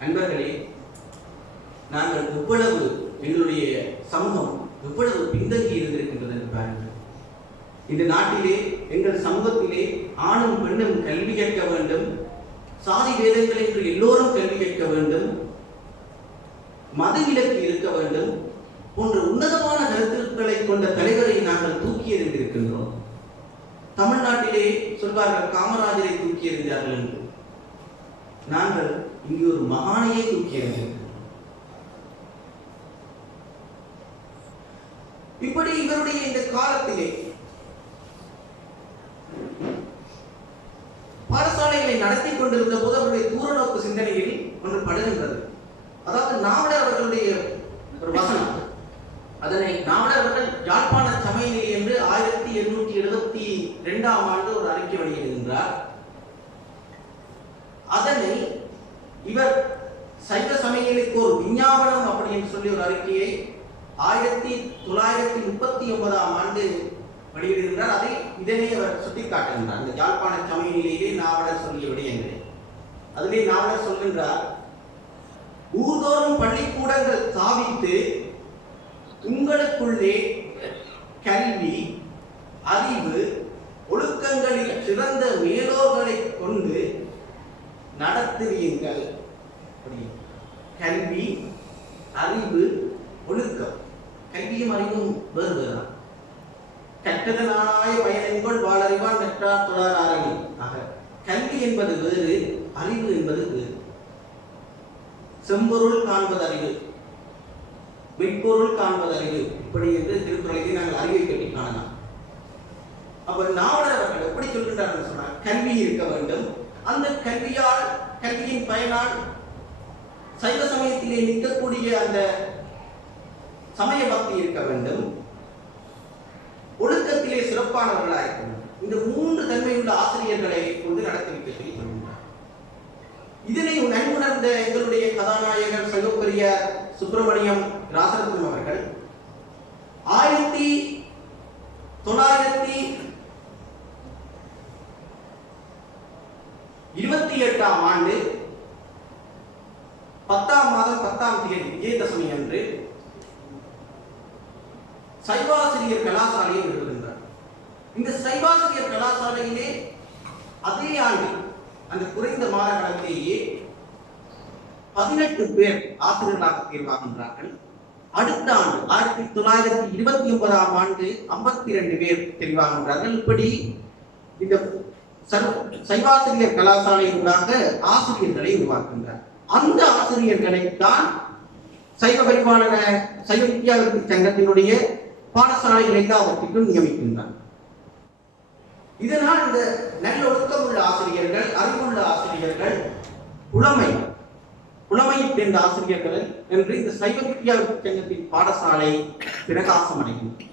நண்பர்களே, நாங்கள் எவ்வளவு எங்களுடைய சமூகம் எவ்வளவு பின்தங்கி இருந்திருக்கின்றது என்று பாருங்கள். இந்த நாட்டிலே எங்கள் சமூகத்திலே ஆணும் பெண்ணும் கல்வி கற்க வேண்டும், சாதி வேதங்கள் என்று எல்லோரும் கல்வி கற்க வேண்டும், மதுவிலக்கு இருக்க வேண்டும் போன்ற உன்னதமான கருத்துக்களை கொண்ட தலைவரை நாங்கள் தூக்கி எறிந்திருக்கின்றோம். தமிழ்நாட்டிலே சொல்வார்கள் காமராஜரை தூக்கி எறிந்தார்கள் என்று. நாங்கள் இங்கு ஒரு மகானையை தூக்கி எறிந்திருக்கிறோம். இப்படி இவருடைய இந்த காலத்திலே பாடசாலைகளை நடத்தி கொண்டிருந்த போது அவருடைய தூரநோக்கு சிந்தனையில் ஒன்று படுகின்றது. அதாவது நாவலர் அவர்களுடைய ஒரு வசனம், அதனை நாவலர் அவர்கள் யாழ்ப்பாண சமயநிலை என்று 1872ஆம் ஆண்டு ஒரு அறிக்கை வெளியிடுகின்றார். அதனை இவர் சைவ சமயநிலைக்கு ஒரு விஞ்ஞாபனம் அப்படின்னு சொல்லி ஒரு அறிக்கையை 1939ஆம் ஆண்டு வெளியிடுகின்றார். அதை இதனை அவர் சுட்டிக்காட்டுகின்றார். இந்த யாழ்ப்பாண சமய நிலையிலே நாவலர் சொல்லிய விடயங்களே அதிலே நாவலர் சொல்கின்றார், ஊர்தோறும் பள்ளிக்கூடங்கள் ஸ்தாபித்து உங்களுக்குள்ளே கல்வி, அறிவு, ஒழுக்கங்களில் சிறந்த மேலோர்களை கொண்டு நடத்துவீங்கள். கல்வி, அறிவு, ஒழுக்கம். கல்வியும் அறிவும் வேறு வேறுதான். கற்றதனாய பயனென்கொள் வாழறிவான் நெற்றார் தொடராரணி. ஆக கல்வி என்பது வேறு, அறிவு என்பது வேறு. செம்பொருள் காண்பது அறிவு, மெய்ப்பொருள் காண்பது அறிவு, இப்படி என்று திருக்குறளிலே நாங்கள் அறிவை பற்றி காணலாம். அப்ப நாவலர் அவர்கள் எப்படி சொல்கின்றார்கள் சொன்னால், கல்வி இருக்க வேண்டும். அந்த கல்வியால், கல்வியின் பயனால் சைவ சமயத்திலே நிற்கக்கூடிய அந்த சமய பக்தி இருக்க வேண்டும். ஒழுக்கத்திலே சிறப்பானவர்களாக இருக்க வேண்டும். இந்த 3 தன்மையுள்ள ஆசிரியர்களை கொண்டு நடத்தி வைக்க சொல்லி சொல்கின்றார். இதனை நன்குணர்ந்த எங்களுடைய கதாநாயகர் சைவப்பெரிய சுப்பிரமணியம் ராசரத்னம் அவர்கள் 1928ஆம் ஆண்டு 10ஆம் மாதம் 10ஆம் தேதி விஜயதசமி அன்று சைவாசிரியர் கலாசாலையை நிறுவுகின்றார். இந்த சைவாசிரியர் கலாசாலையிலே அதே ஆண்டு அந்த குறைந்த மாத காலத்திலேயே 18 பேர் ஆசிரியர்களாக தேர்வாகின்றார்கள். அடுத்த ஆண்டு 1929ஆம் ஆண்டு 52 பேர் தெரிவாகின்றார்கள். இப்படி இந்த சைவாசிரியர் கலாசாலையினூடாக ஆசிரியர்களை உருவாக்குகின்றார். அந்த ஆசிரியர்களை தான் சைவ பரிபாலன சைவ வித்யாவிருத்தி சங்கத்தினுடைய பாடசாலைகள் எல்லாவற்றிற்கும் நியமிக்கின்றார். இதனால் இந்த நல்ல ஒழுக்கமுள்ள ஆசிரியர்கள், அறிவுள்ள ஆசிரியர்கள், புலமை என்ற ஆசிரியர்கள் என்று இந்த சைவ வித்யாவிருத்தி சங்கத்தின் பாடசாலை பிரகாசம் அடைகின்றது.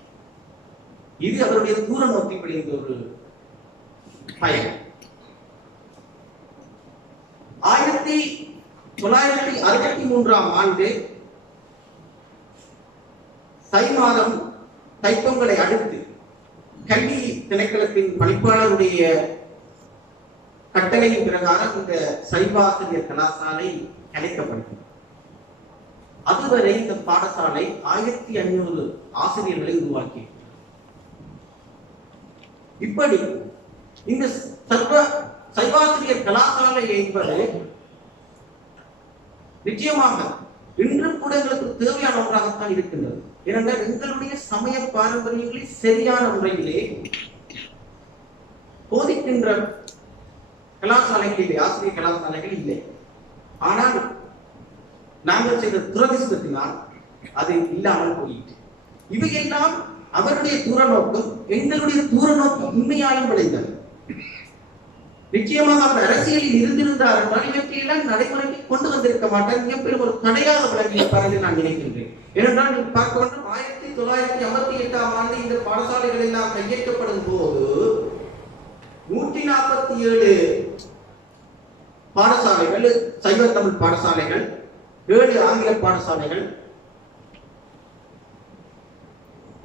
இது அவருடைய தூர நோக்கி விளைந்த ஒரு பயன். 1963ஆம் ஆண்டு தை மாதம் தைப்பொங்கலை அடுத்து கல்வி திணைக்களத்தின் பணிப்பாளருடைய கட்டளையின் பிரகாரம் இந்த சைவாசிரியர் கலாசாலை கலைக்கப்படுகிறது. அதுவரை இந்த பாடசாலை 1500 ஆசிரியர்களை உருவாக்கி. இப்படி இந்த சைவாசிரியர் கலாசாலை என்பது நிச்சயமாக இன்று கூட எங்களுக்கு தேவையான ஒன்றாகத்தான் இருக்கின்றது. ஏனென்றால் எங்களுடைய சமய பாரம்பரியங்களை சரியான முறையிலே போதிக்கின்ற கலாசாலைகள் இல்லை, ஆசிரியர் கலாசாலைகள் இல்லை. ஆனால் நாங்கள் செய்த துரதிர்ஷ்டத்தினால் அது இல்லாமல் போயிட்டு, இவையெல்லாம் அவருடைய தூர நோக்கம், எங்களுடைய தூர நோக்கம் உண்மையாலும் விளைந்தது. நிச்சயமாக அவர் அரசியலில் இருந்திருந்தார் என்றால் இவற்றையெல்லாம் நடைமுறைக்கு கொண்டு வந்திருக்க மாட்டார். மிகப்பெரும் ஒரு தடையாக விளங்கியிருப்பார் என்று நான் நினைக்கின்றேன். ஏனென்றால் நீங்க பார்க்க வேண்டும், 1958ஆம் ஆண்டு இந்த பாடசாலைகள் எல்லாம் கையேற்றப்படும் போது 147 பாடசாலைகள், சைவ தமிழ் பாடசாலைகள், 7 ஆங்கில பாடசாலைகள்,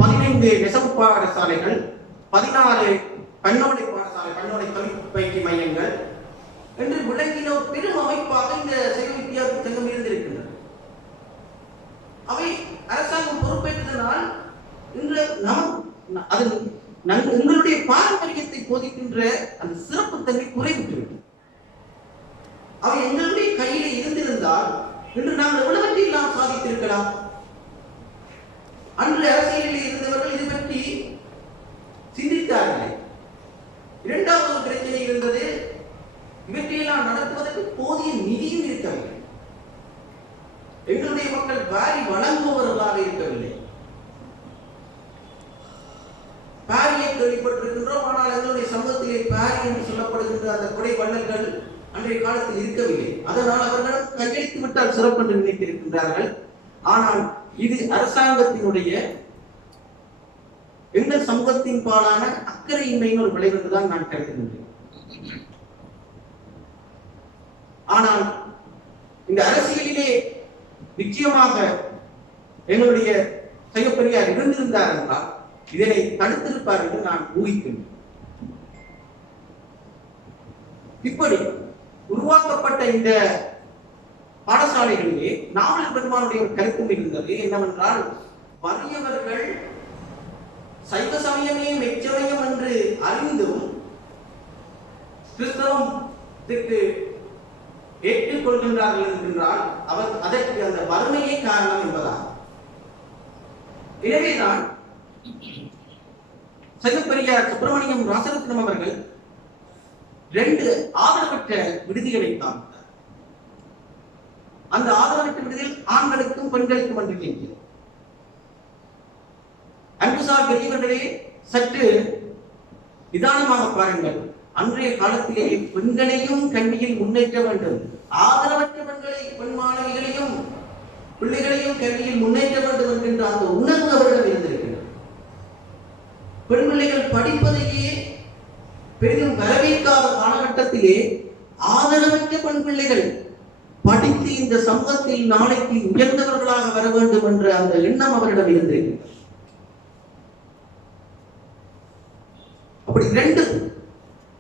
15 நெசவு பாடசாலைகள், 16 கண்ணோடை பாடசாலை, கண்ணோடை தொழில் பயிற்சி மையங்கள் என்று விளங்கின ஒரு பெரும் அமைப்பாக இந்த சைவ வித்யாவிருத்தி சங்கம் இருந்திருக்கின்றன. அவை அரசாங்கம் பொறுப்பேற்றதனால் இன்று எங்களுடைய பாரம்பரியத்தை போதிக்கின்ற அந்த சிறப்பு தன்மை குறைவிட்டு, அவை எங்களுடைய கையிலே இருந்திருந்தால் இன்று நாம் எவ்வளவற்றையும் நாம் சாதித்திருக்கலாம். அன்று அரசியலில் இருந்தவர்கள் இது பற்றி சிந்தித்தார்கள். இரண்டாவது பிரச்சனை இருந்தது, இவற்றையெல்லாம் நடத்துவதற்கு போதிய நிதியும் இருக்கவில்லை. எங்களுடைய மக்கள் வாரி வழங்குபவர்களாக இருக்கவில்லை. பாரியை கேள்விப்பட்டிருக்கின்றோம், ஆனால் எங்களுடைய சமூகத்திலே பாரி என்று சொல்லப்படுகின்ற அந்த கொடை வள்ளல்கள் அன்றைய காலத்தில் இருக்கவில்லை. அதனால் அவர்கள் கையெழுத்து விட்டால் சிறப்பு என்று நினைத்திருக்கின்றார்கள். ஆனால் இது அரசாங்கத்தினுடைய எங்கள் சமூகத்தின் பாலான அக்கறையின்மையின் ஒரு விளைவு தான் நான் கருதுகின்றேன். ஆனால் இந்த அரசியலிலே நிச்சயமாக எங்களுடைய சைவப்பெரியார் இருந்திருந்தார் என்றால் இதனை தடுத்திருப்பார் என்று நான் ஊகிக்கின்றேன். இப்படி உருவாக்கப்பட்ட இந்த பாடசாலைகளிலே நாவலர் பெருமானுடைய ஒரு கருத்தும் இருந்தது. என்னவென்றால், வறியவர்கள் சைவ சமயமே மெச்சமயம் என்று அறிந்தும் கிறிஸ்தவத்துக்கு ஏற்றுக்கொள்கின்றார்கள் என்றால் அவர் அதற்கு அந்த வறுமையே காரணம் என்பதாகும். எனவேதான் சைவப்பெரியார் சுப்பிரமணியம் ராசரத்னம் அவர்கள் 2 ஆதரவற்ற விடுதிகளை காமித்தார். அந்த ஆதரவற்ற விடுதியில் ஆண்களுக்கும் பெண்களுக்கும் என்று கேட்கிறோம். அன்புசார் பெரியவர்களே, சற்று நிதானமாக பாருங்கள். அன்றைய காலத்திலே பெண்களையும் கல்வியில் முன்னேற்ற வேண்டும், ஆதரவற்ற பெண்களை, பெண் மாணவிகளையும் பிள்ளைகளையும் கல்வியில் முன்னேற்ற வேண்டும் என்கின்ற அந்த உணர்வு அவரிடம் இருந்திருக்கிறது. பெண் பிள்ளைகள் படிப்பதையே பெரிதும் வரவேற்காத காலகட்டத்திலே ஆதரவற்ற பெண் பிள்ளைகள் படித்து இந்த சமூகத்தில் நாளைக்கு உயர்ந்தவர்களாக வர வேண்டும் என்ற அந்த எண்ணம் அவரிடம் இருந்திருக்கிறது. அப்படி 2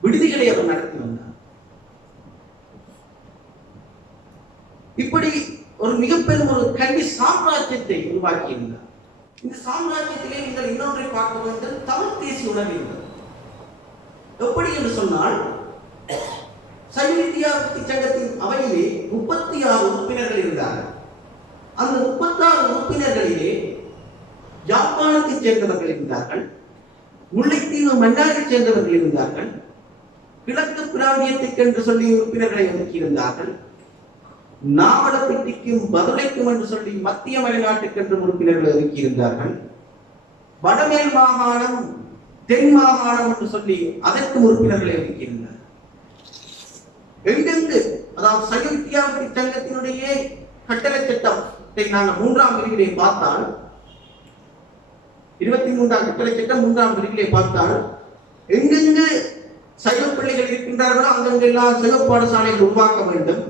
விடுதிகளை அவர் நடத்தி வந்தார். இப்படி ஒரு மிகப்பெரும் ஒரு கல்வி சாம்ராஜ்யத்தை உருவாக்கியிருந்தார். இந்த சாம்ராஜ்யத்திலே நீங்கள் இன்னொன்றை பார்க்க வேண்டும், தமிழ் தேசிய உணர்வு இருந்தது. எப்படி என்று சொன்னால், சைவ வித்தியாபக்தி சங்கத்தின் அவையிலே 36 உறுப்பினர்கள் இருந்தார்கள். அந்த 36 உறுப்பினர்களிலே யாழ்ப்பாணத்தைச் சேர்ந்தவர்கள் இருந்தார்கள், முல்லைத்தீவு மன்னாரைச் சேர்ந்தவர்கள் இருந்தார்கள், கிழக்கு பிராந்தியத்துக்கு என்று சொல்லி உறுப்பினர்களை ஒதுக்கியிருந்தார்கள், நாவலப்பிட்டிக்கும் மதுரைக்கும் என்று சொல்லி மத்திய மலைநாட்டுக்கு என்று உறுப்பினர்களை ஒதுக்கியிருந்தார்கள், வடமேல் மாகாணம் தென் மாகாணம் என்று சொல்லி அதற்கு உறுப்பினர்களை ஒதுக்கியிருந்தார். எங்கெங்கு, அதாவது சைவ வித்தியாபக்தி சங்கத்தினுடைய கட்டளை சட்டத்தை நாங்கள் 3ஆம் பிரிவிலே பார்த்தால், 23ஆம் கட்டளை சட்டம் 3ஆம் பிரிவிலே பார்த்தால், எங்கெங்கு சைவ பிள்ளைகள் இருக்கின்றார்களோ அங்கெங்கெல்லாம் சைவ பாடசாலைகள் உருவாக்க வேண்டும்.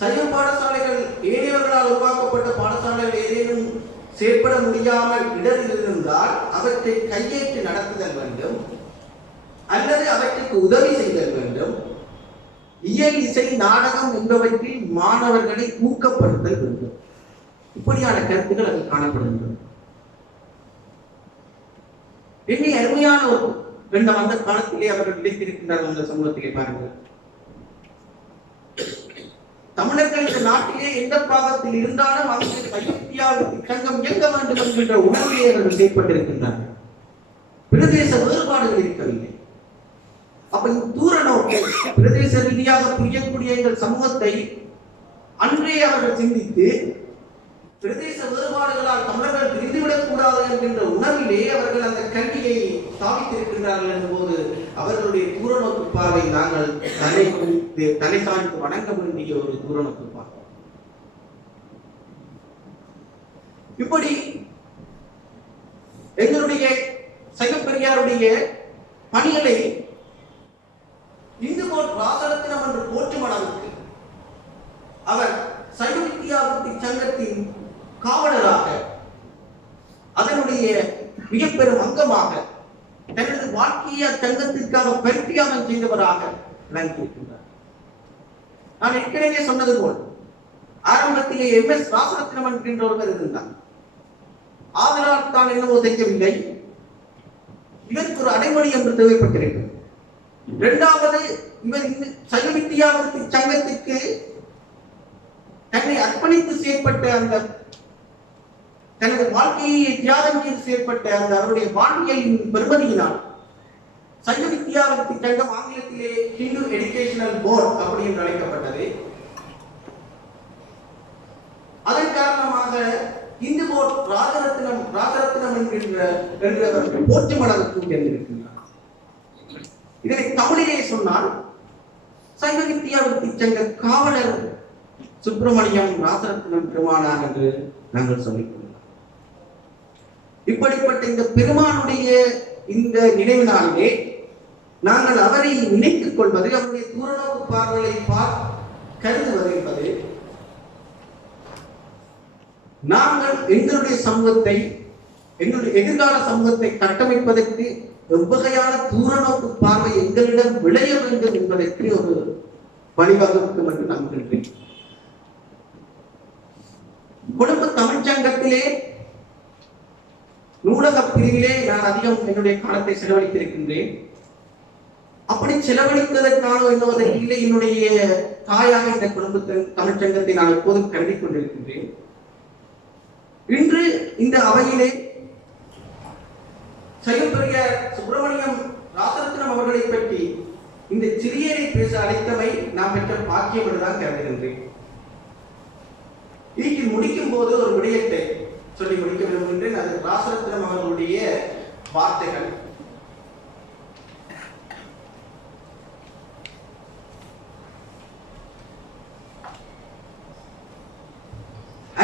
சைவ பாடசாலைகள் ஏழையவர்களால் உருவாக்கப்பட்ட பாடசாலைகள் ஏதேனும் செயற்பட முடியாமல் இடரில் இருந்தால் அவற்றை கையேற்று நடத்துதல் வேண்டும், அல்லது அவற்றுக்கு உதவி செய்தல் வேண்டும். இயல், இசை, நாடகம் என்பவற்றில் மாணவர்களை ஊக்கப்படுத்தல் வேண்டும். இப்படியான கருத்துக்கள் அது காணப்படுகின்றன. என்னை அருமையான ஒரு ரெண்டு அந்த காலத்திலே அவர்கள் விளைத்திருக்கின்றார்கள். அந்த சமூகத்திலே பாருங்கள், தமிழர்கள் இந்த நாட்டிலே எந்த பாகத்தில் இருந்தாலும் அங்கு சைவத்தியாபக்தி சங்கம் இயங்க வேண்டும் என்கின்ற உணர்விலே அவர்கள் செயற்பட்டிருக்கின்றார்கள். பிரதேச வேறுபாடுகள் இருக்கவில்லை. அப்ப தூர நோக்கை பிரதேச ரீதியாக புரியக்கூடிய எங்கள் சமூகத்தை அன்றே அவர்கள் சிந்தித்து பிரதேச வேறுபாடுகளால் தமிழர்கள் பிரிந்துவிடக் கூடாது என்கின்ற உணர்விலே அவர்கள் அந்த கல்வியை ஸ்தாபித்திருக்கின்றார்கள் என்போது அவர்களுடைய தூரநோக்கு பார்வை நாங்கள் தலை சாய்த்து வணங்க வேண்டிய ஒரு தூரநோக்கு பார்வை. இப்படி எங்களுடைய சைவப்பெரியாருடைய பணிகளை இந்து போல் ராசரத்தினம் என்று போற்றும் அளவுக்கு அவர் சைவ வித்தியாபக்தி சங்கத்தின் காவலராக, அதனுடைய மிக பெரும் அங்கமாக, தனது வாழ்க்கையை சங்கத்திற்காக பரித்தியாகம் செய்தவராக விளங்கியிருக்கின்றார். நான் ஏற்கனவே சொன்னது போல் ஆரம்பத்திலே MS ராசரத்னம் என்கின்ற ஒருவர் இருந்தார். ஆதலால் தான் என்னவோ செய்யவில்லை, இதற்கு ஒரு அடைமொழி என்று தேவைப்பட்டிருக்கிறது. இரண்டாவது, இவர் சைவ வித்தியாபக்தி சங்கத்திற்கு தன்னை அர்ப்பணித்து செயற்பட்ட அந்த தனது வாழ்க்கையை தியாகம் செய்து செயற்பட்ட அந்த அவருடைய வாழ்வியலின் பெருமதியினால் சைவ வித்தியாபக்தி சங்கம் ஆங்கிலத்திலே ஹிந்து எஜுகேஷனல் போர்டு அப்படி என்று அழைக்கப்பட்டது. அதன் காரணமாக இந்து போர்டு ராஜரத்னம் என்கின்ற போற்றும் அளவுக்கு உயர்ந்திருக்கின்றார். இதனை தமிழிலே சொன்னால் சைவ வித்தியாபக்தி சங்க காவலர் சுப்பிரமணியம் ராசரத்னம் பெருமானார் என்று நாங்கள் சொல்லிக் கொள்ளலாம். இப்படிப்பட்ட இந்த பெருமானுடைய இந்த நினைவு நாளிலே நாங்கள் அவரை நினைத்துக் கொள்வது, அவருடைய தூரநோக்கு பார்வையை கருதுவது என்பது நாங்கள் எங்களுடைய சமூகத்தை எங்களுடைய எதிர்கால சமூகத்தை கட்டமைப்பதற்கு எவ்வகையான தூரநோக்கு பார்வை எங்களிடம் விளைய வேண்டும் என்பதற்கு ஒரு வழிவகுக்கும் என்று நம்புகின்றேன். கொழும்பு தமிழ்ச்சங்கத்திலே நூலக பிரிவிலே நான் அதிகம் என்னுடைய காலத்தை செலவழித்திருக்கின்றேன். அப்படி செலவழித்ததற்கான இல்லை, என்னுடைய தாயாக இந்த கொழும்பு தமிழ்ச்சங்கத்தை நான் எப்போதும் கருதி கொண்டிருக்கின்றேன். இன்று இந்த அவையிலே சைவப்பெரிய சுப்பிரமணியம் ராசரத்னம் அவர்களை பற்றி இந்த சிறியரை பேச அழைத்தமை நாம் பெற்ற பாக்கியம் என்றுதான் கருதுகின்றேன். இன்னைக்கு முடிக்கும் போது ஒரு விடயத்தை சொல்லி முடிக்க விரும்புகின்றேன். அது ராசரத்னம் அவர்களுடைய வார்த்தைகள்.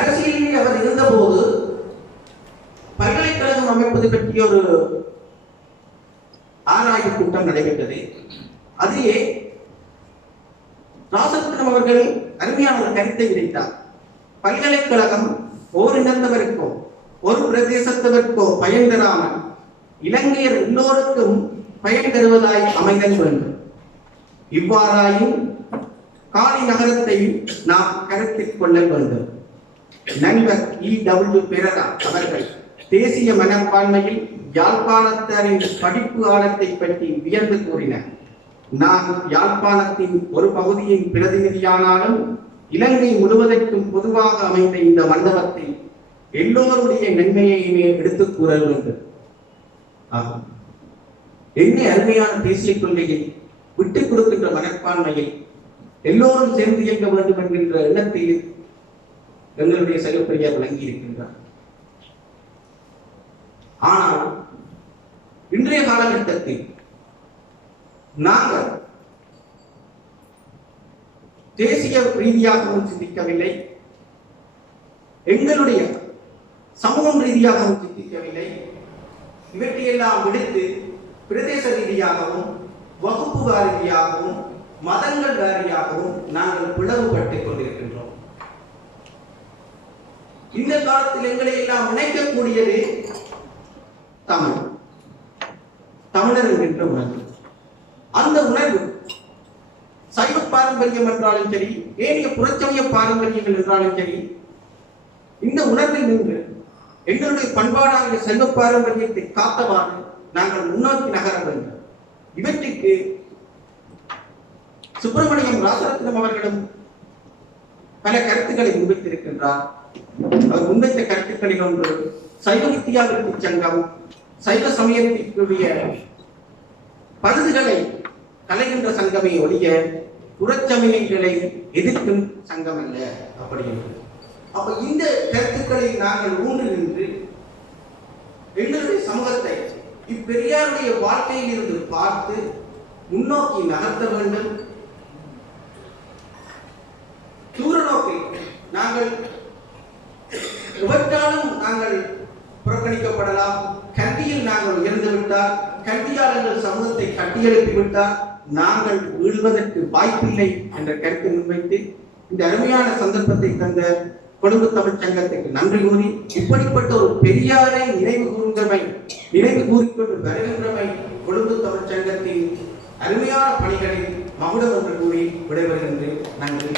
அரசியலில் அவர் இருந்தபோது பல்கலைக்கழகம் அமைப்பது பற்றிய ஒரு ஆராய்வு கூட்டம் நடைபெற்றது. அதிலே ராசரத்னம் அவர்கள் அருமையான ஒரு கருத்தை விதைத்தார். பல்கலைக்கழகம் ஓரினத்தவருக்கோ ஒரு பிரதேசத்தவருக்கோ பயன் தராமல் இலங்கையர் எல்லோருக்கும் பயன் தருவதாய் அமைதல் வேண்டும். இவ்வாறாயும் காலி நகரத்தை நாம் கருத்தில் கொள்ள வேண்டும். நண்பர் E.W. பெரரா அவர்கள் தேசிய மனப்பான்மையில் யாழ்ப்பாணத்தாரின் படிப்பு ஆழத்தை பற்றி வியந்து கூறினார். நான் யாழ்ப்பாணத்தின் ஒரு பகுதியின் பிரதிநிதியானாலும் இலங்கை முழுவதற்கும் பொதுவாக அமைந்த இந்த மண்டபத்தை எல்லோருடைய நன்மையையுமே எடுத்துக் கூற வேண்டும். என்ன அருமையான தேசிய கொள்கையை விட்டுக் கொடுக்கின்ற மனப்பான்மையை எல்லோரும் சேர்ந்து இயங்க வேண்டும் என்கின்ற எண்ணத்தில் எங்களுடைய சைவப்பெரியார் விளங்கி இருக்கின்றார். ஆனால் இன்றைய காலகட்டத்தில் நாங்கள் தேசிய ரீதியாகவும் சிந்திக்கவில்லை, எங்களுடைய சமூகம் ரீதியாகவும் சிந்திக்கவில்லை. இவற்றையெல்லாம் விடுத்து பிரதேச ரீதியாகவும் வகுப்பு வாரியாகவும் மதங்கள் வாரியாகவும் நாங்கள் பிளவுபட்டுக் கொண்டிருக்கின்றோம். இந்த காலத்தில் எங்களை எல்லாம் இணைக்கக்கூடியது தமிழ், தமிழர் என்கின்ற உணர்வு. அந்த உணர்வு சைவ பாரம்பரியம் என்றாலும் சரி, ஏனைய புறச்சமய பாரம்பரியங்கள் என்றாலும் சரி, இந்த உணர்வில் நின்று எங்களுடைய பண்பாடாகிய சைவ பாரம்பரியத்தை காத்தவாறு நாங்கள் முன்னோக்கி நகர வேண்டும். இவற்றுக்கு சுப்பிரமணியம் ராசரத்னம் அவர்களும் பல கருத்துக்களை முன்வைத்திருக்கின்றார். அவர் முன்வைத்த கருத்துக்களில் ஒன்று சைவ வித்தியாவிற்கு சங்கம் சைவ சமயத்திற்குரிய பழுதுகளை கலைகின்ற சங்கமே ஒழிய புறச்சமயங்களை எதிர்க்கும் சங்கம் அல்ல அப்படி என்று. அப்ப இந்த கருத்துக்களை நாங்கள் ஊன்று நின்று எங்களுடைய சமூகத்தை இப்பெரியாருடைய வாழ்க்கையில் இருந்து பார்த்து முன்னோக்கி நகர்த்த வேண்டும். தூர நோக்கில் நாங்கள் எவற்றாலும் நாங்கள் புறக்கணிக்கப்படலாம். கல்வியில் நாங்கள் உயர்ந்து விட்டால், கல்வியால் எங்கள் சமூகத்தை கட்டியெழுப்பி விட்டால் நாங்கள் வீழ்வதற்கு வாய்ப்பில்லை என்ற கருத்தை முன்வைத்து இந்த அருமையான சந்தர்ப்பத்தை தந்த கொழும்பு தமிழ் சங்கத்துக்கு நன்றி கூறி, இப்படிப்பட்ட ஒரு பெரியாரை நினைவு கூறிக்கொண்டு வருகின்றமை கொழும்பு தமிழ் சங்கத்தின் அருமையான பணிகளில் மகுடம் என்று கூறி விடைபெறுகின்றேன். நன்றி.